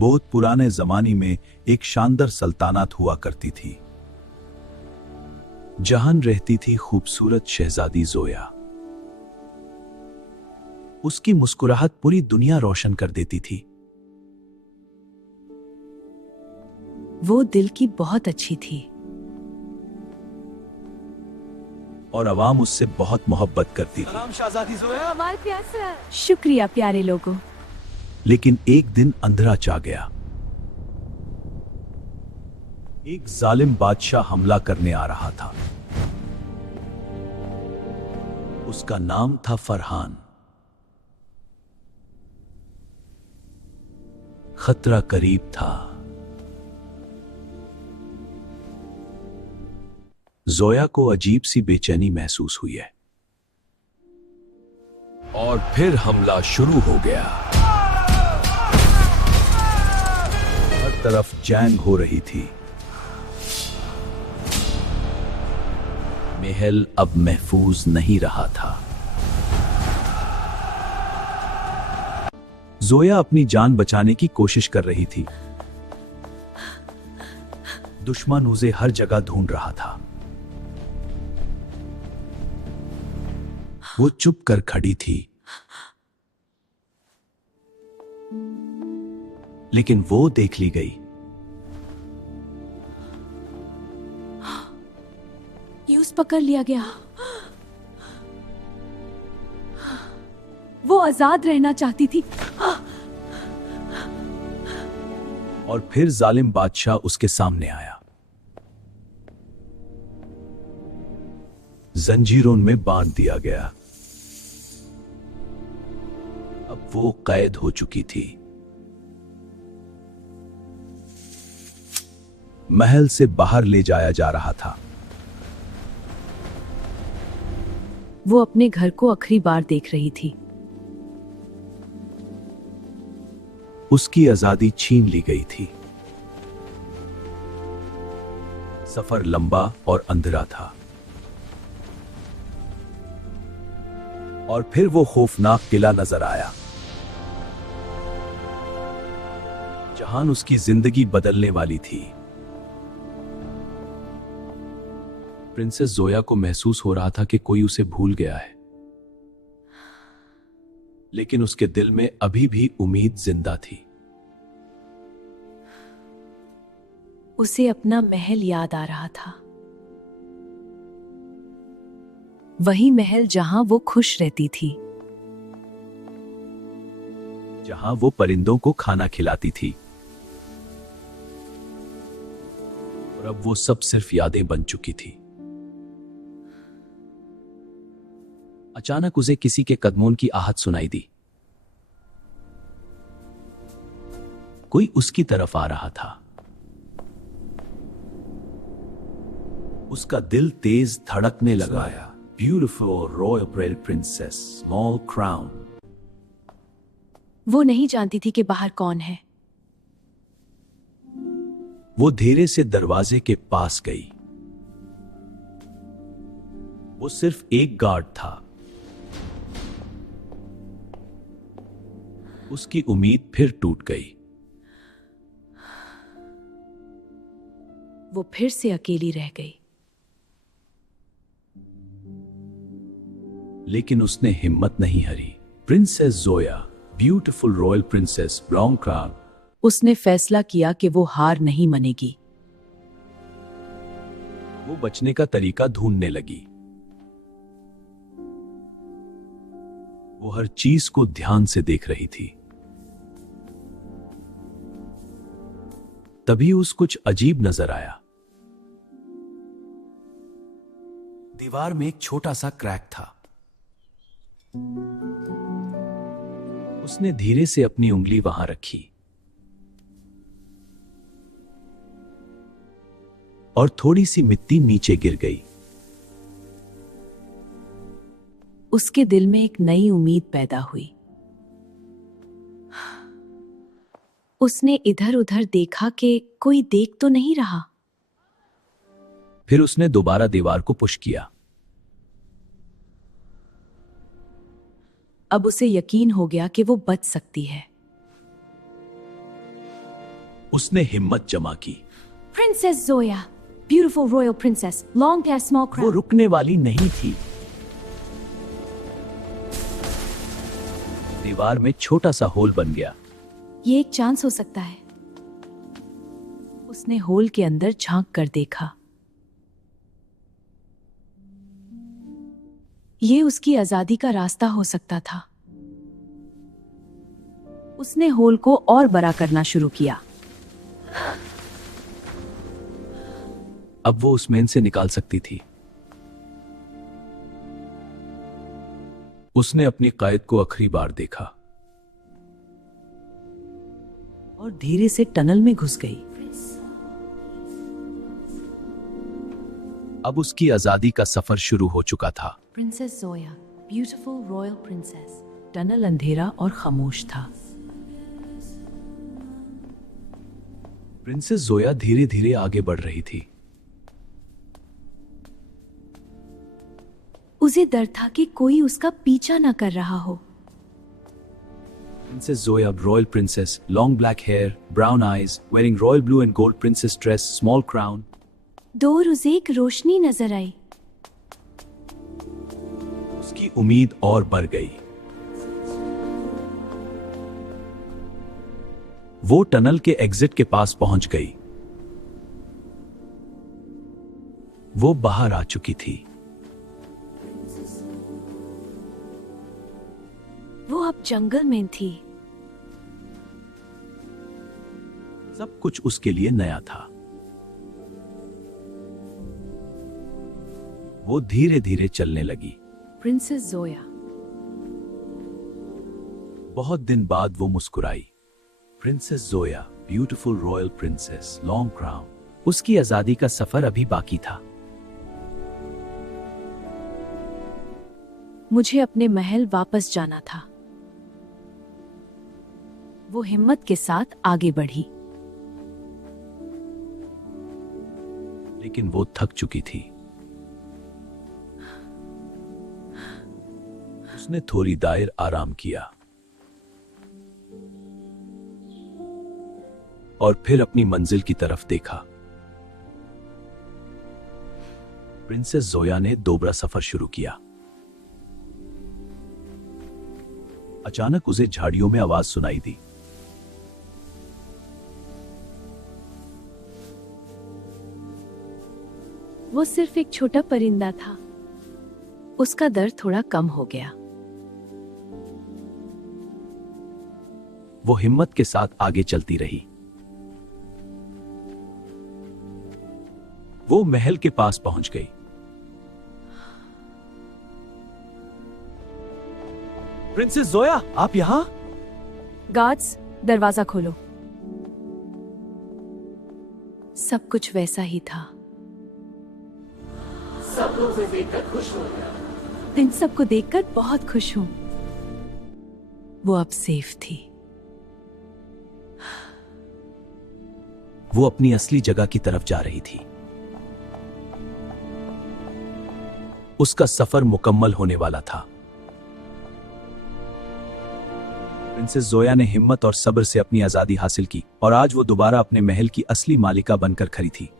बहुत पुराने जमाने में एक शानदार सल्तनत हुआ करती थी, जहां रहती थी खूबसूरत शहजादी जोया। उसकी मुस्कुराहट पूरी दुनिया रोशन कर देती थी। वो दिल की बहुत अच्छी थी और अवाम उससे बहुत मोहब्बत करती थी। शहजादी जोया। हमारे प्यार से शुक्रिया प्यारे लोगों। लेकिन एक दिन अंधेरा छा गया। एक जालिम बादशाह हमला करने आ रहा था। उसका नाम था फरहान। खतरा करीब था। जोया को अजीब सी बेचैनी महसूस हुई है। और फिर हमला शुरू हो गया। हर तरफ जंग हो रही थी। महल अब महफूज नहीं रहा था। जोया अपनी जान बचाने की कोशिश कर रही थी। दुश्मन उसे हर जगह ढूंढ रहा था। वो चुप कर खड़ी थी, लेकिन वो देख ली गई। यूस पकड़ लिया गया। वो आजाद रहना चाहती थी। और फिर जालिम बादशाह उसके सामने आया। जंजीरों में बांध दिया गया। अब वो कैद हो चुकी थी। महल से बाहर ले जाया जा रहा था। वो अपने घर को आखिरी बार देख रही थी। उसकी आजादी छीन ली गई थी। सफर लंबा और अंधेरा था। और फिर वो खौफनाक किला नजर आया, जहां उसकी जिंदगी बदलने वाली थी। प्रिंसेस जोया को महसूस हो रहा था कि कोई उसे भूल गया है, लेकिन उसके दिल में अभी भी उम्मीद जिंदा थी। उसे अपना महल याद आ रहा था। वही महल जहां वो खुश रहती थी, जहां वो परिंदों को खाना खिलाती थी। और अब वो सब सिर्फ यादें बन चुकी थी। अचानक उसे किसी के कदमों की आहट सुनाई दी। कोई उसकी तरफ आ रहा था। उसका दिल तेज धड़कने लगा। Beautiful royal princess, small crown. वो नहीं जानती थी कि बाहर कौन है। वो धीरे से दरवाजे के पास गई। वो सिर्फ एक गार्ड था। उसकी उम्मीद फिर टूट गई। वो फिर से अकेली रह गई। लेकिन उसने हिम्मत नहीं हारी। Princess Zoya, beautiful royal princess, brown crown. उसने फैसला किया कि वो हार नहीं मानेगी। वो बचने का तरीका ढूंढने लगी। वो हर चीज को ध्यान से देख रही थी। तभी उस कुछ अजीब नजर आया। दीवार में एक छोटा सा क्रैक था। उसने धीरे से अपनी उंगली वहां रखी और थोड़ी सी मिट्टी नीचे गिर गई। उसके दिल में एक नई उम्मीद पैदा हुई। उसने इधर उधर देखा कि कोई देख तो नहीं रहा। फिर उसने दोबारा दीवार को पुश किया। अब उसे यकीन हो गया कि वो बच सकती है। उसने हिम्मत जमा की। Princess Zoya, beautiful royal princess, long hair, small वो crown. रुकने वाली नहीं थी। दीवार में छोटा सा होल बन गया। ये एक चांस हो सकता है। उसने होल के अंदर झांक कर देखा। ये उसकी आजादी का रास्ता हो सकता था। उसने होल को और बड़ा करना शुरू किया। अब वो उस मेन से निकाल सकती थी। उसने अपनी कैद को आखिरी बार देखा और धीरे से टनल में घुस गई। अब उसकी आजादी का सफर शुरू हो चुका था। Princess Zoya, beautiful royal princess. Tunnel अंधेरा और खामोश था। प्रिंसेस जोया धीरे धीरे आगे बढ़ रही थी। उसे डर था कि कोई उसका पीछा न कर रहा हो। Princess Zoya, royal princess, long black hair, brown eyes, wearing royal blue and gold princess dress, small crown. दूर उसे एक रोशनी नजर आई। उसकी उम्मीद और बढ़ गई। वो टनल के एग्जिट के पास पहुंच गई। वो बाहर आ चुकी थी। वो अब जंगल में थी। सब कुछ उसके लिए नया था। वो धीरे धीरे चलने लगी। प्रिंसेस जोया। बहुत दिन बाद वो मुस्कुराई। Princess Zoya, beautiful royal princess, long crown. उसकी आजादी का सफर अभी बाकी था। मुझे अपने महल वापस जाना था। वो हिम्मत के साथ आगे बढ़ी। लेकिन वो थक चुकी थी। उसने थोड़ी देर आराम किया और फिर अपनी मंजिल की तरफ देखा। प्रिंसेस जोया ने दोबारा सफर शुरू किया। अचानक उसे झाड़ियों में आवाज सुनाई दी। वो सिर्फ एक छोटा परिंदा था। उसका दर्द थोड़ा कम हो गया। वो हिम्मत के साथ आगे चलती रही। वो महल के पास पहुंच गई। प्रिंसेस जोया, आप यहां? गार्ड्स, दरवाजा खोलो। सब कुछ वैसा ही था। इन सबको देखकर बहुत खुश हूं। वो अब सेफ थी। वो अपनी असली जगह की तरफ जा रही थी। उसका सफर मुकम्मल होने वाला था। प्रिंसेस जोया ने हिम्मत और सब्र से अपनी आजादी हासिल की और आज वो दोबारा अपने महल की असली मालिका बनकर खड़ी थी।